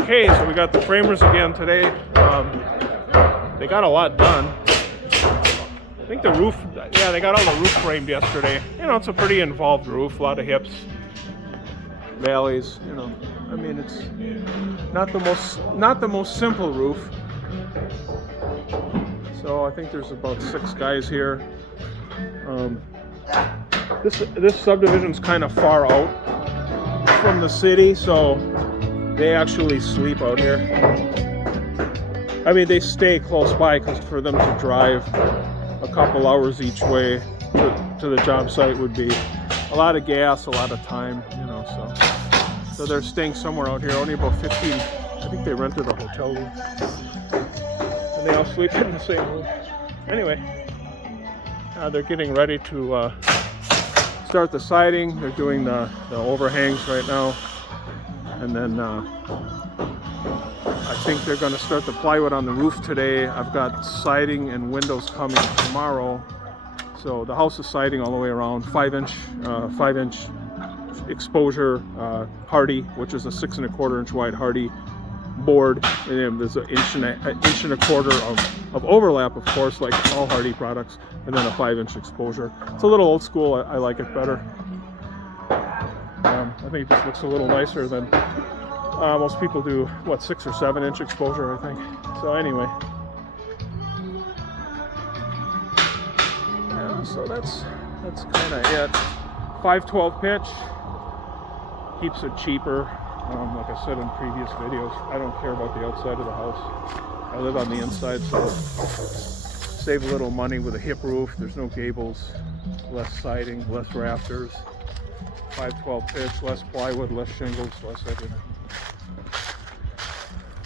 Okay, so we got the framers again today. They got a lot done. I think the roof, yeah, they got all the roof framed yesterday. You know, it's a pretty involved roof, a lot of hips, valleys, you know. I mean, it's not the most simple roof. So I think there's about 6 guys here. This subdivision's kind of far out from the city, so they actually sleep out here. I mean, they stay close by because for them to drive a couple hours each way to the job site would be a lot of gas, a lot of time, you know, so they're staying somewhere out here, only about 15. I think they rented a hotel room. And they all sleep in the same room. Anyway, they're getting ready to start the siding. They're doing the overhangs right now. And then I think they're going to start the plywood on the roof today. I've got siding and windows coming tomorrow. So the house is siding all the way around, 5-inch exposure Hardy, which is a 6 1/4 inch wide Hardy board, and then there's an inch and a quarter of overlap, of course, like all Hardy products, and then a 5-inch exposure. It's a little old school. I like it better. I think it just looks a little nicer than most people do. What, 6 or 7-inch exposure, I think. So anyway, yeah, so that's kind of it. 512 pitch keeps it cheaper. Like I said in previous videos, I don't care about the outside of the house. I live on the inside, so save a little money with a hip roof. There's no gables, less siding, less rafters. 512 pitch, less plywood, less shingles, less everything.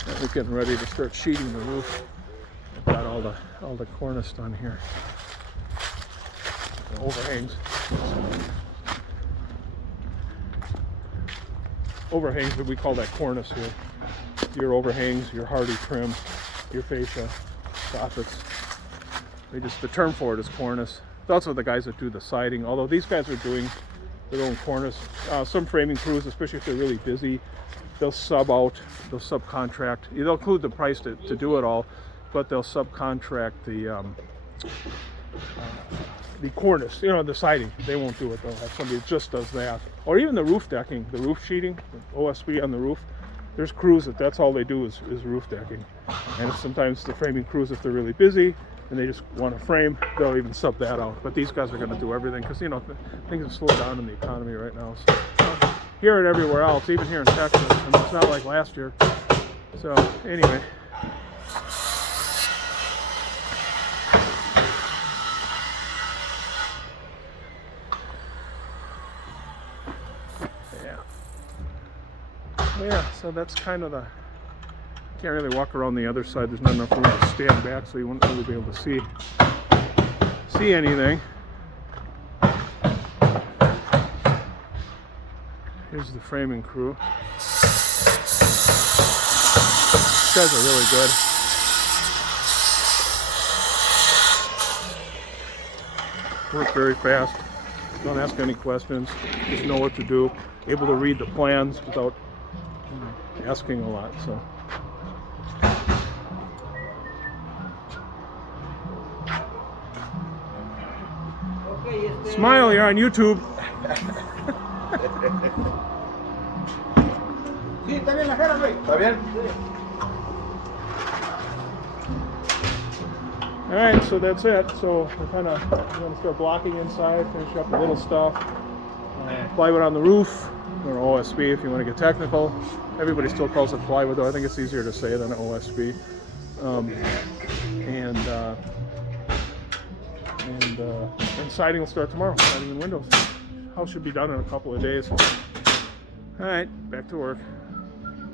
And we're getting ready to start sheeting the roof. I've got all the cornice done here. The overhangs. Overhangs, we call that cornice here. Your overhangs, your Hardy trim, your fascia, soffits. The term for it is cornice. It's also the guys that do the siding, although these guys are doing their own cornice. Some framing crews, especially if they're really busy, they'll subcontract. They'll include the price to do it all, but they'll subcontract the cornice, you know, the siding. They won't do it. They'll have somebody that just does that. Or even the roof decking, the roof sheeting, the OSB on the roof. There's crews that's all they do is roof decking. And sometimes the framing crews, if they're really busy and they just want to frame, they'll even sub that out. But these guys are going to do everything because, you know, things have slowed down in the economy right now. So here and everywhere else, even here in Texas, I mean, it's not like last year. So anyway. Yeah, so that's kind of can't really walk around the other side. There's not enough room to stand back, so you wouldn't really be able to see anything. Here's the framing crew. These guys are really good. Work very fast. Don't ask any questions. Just know what to do. Able to read the plans without asking a lot. So smile, you're on YouTube. All right, so that's it. So we're going to start blocking inside, finish up the little stuff, plywood on the roof, or OSB if you want to get technical. Everybody still calls it plywood, though. I think it's easier to say than OSB. And siding will start tomorrow. Siding and windows. House should be done in a couple of days. All right, back to work.